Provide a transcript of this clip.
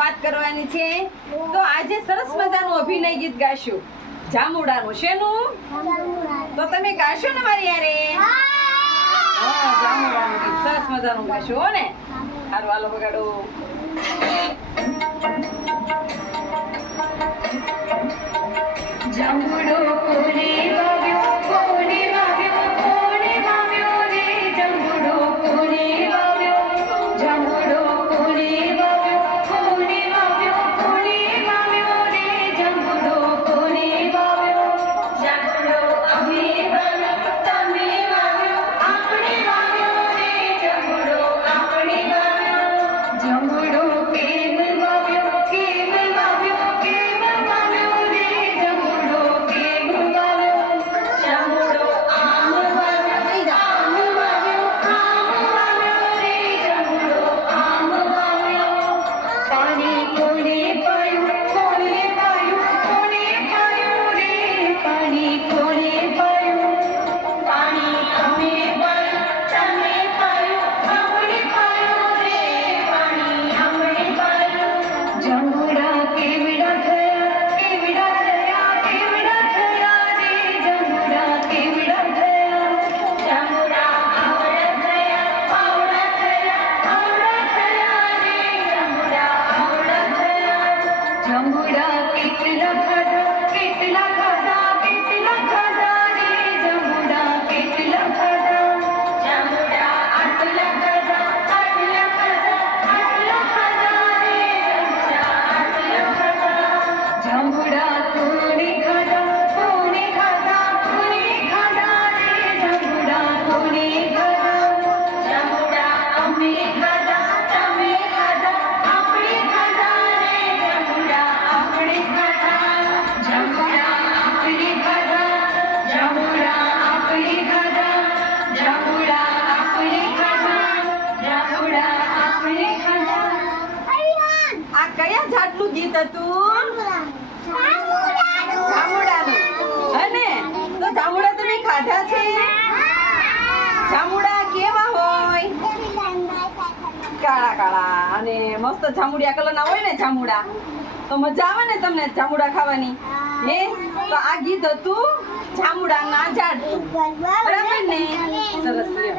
વાત કરવાની છે. તો આજે સરસ મજાનું અભિનય ગીત ગાશું જામુડાનું. શેનું? તો તમે ગાશો ને મારી યારે? હા, જામુડાનું ગીત સરસ મજાનું ગાશો હો ને. હારું, હાલો બગાડો. જામુડો કોને વાવ્યો, કોને વાવ્યો, કોને વાવ્યો રે જામુડો કોને વાવ્યો, જામુડો કોને વાવ્યો, કોને વાવ્યો, કોને વાવ્યો રે જામુડો કોને વાવ્યો, જામુડો અમે વાવ્યો, તમે વાવ્યો, આપણે વાવ્યો રે જામુડો આપણે વાવ્યો, જામુડો કેમ વાવ્યો, કેમ વાવ્યો, કેમ વાવ્યો રે જામુડો કેમ વાવ્યો, જામુડો આમ વાવ્યો, આમ વાવ્યો, આમ વાવ્યો રે જામુડો આમ વાવ્યો, પાણી કોને પાયું, કોને પાયું, કોને પાયું રે પાણી કોને પાયું, પાણી અમે પાયું, તમે પાયું, આપણે પાયું રે પાણી આપણે પાયું, જામુડા કેવડા થયા, કેવડા થયા, કેવડા થયા રે જામુડા કેવડા થયા, જામુડા આવડા થયા, આવડા થયા, આવડા થયા રે જામુડા આવડા થયા, જામુડા કેટલા ખાધા, કેટલા ખાધા, કેટલા ખાધા રે જામુડા કેટલા ખાધા, જામુડા આટલા ખાધા, આટલા ખાધા, આટલા ખાધા રે જામુડા આટલા ખાધા, જામુડા કોને ખાધા, કોને ખાધા, કોને ખાધા રે જામુડા કોને ખાધા, જામુડા અમે ખાધા, તમે ખાધા, આપણે ખાધા રે જામુડા આપણે ખાધા, જામુડા આપણે ખાધા, જામુડા આપણે ખાધા, જામુડા આપણે ખાધા, જામુડા આપણે ખાધા. આ કયા ઝાડનું ગીત હતું? જામુડાનું. અને તો જામુડા તમે ખાધા છે? જામુડા કેવા હોય? કાળા કાળા અને મસ્ત જામુડિયા કલરના હોય ને જામુડા. તો મજા આવે ને તમને જામુડા ખાવાની? હે, તો આ ગીત હતું જામુડાના ઝાડ. બરાબર ને? સરસ. લ્યો.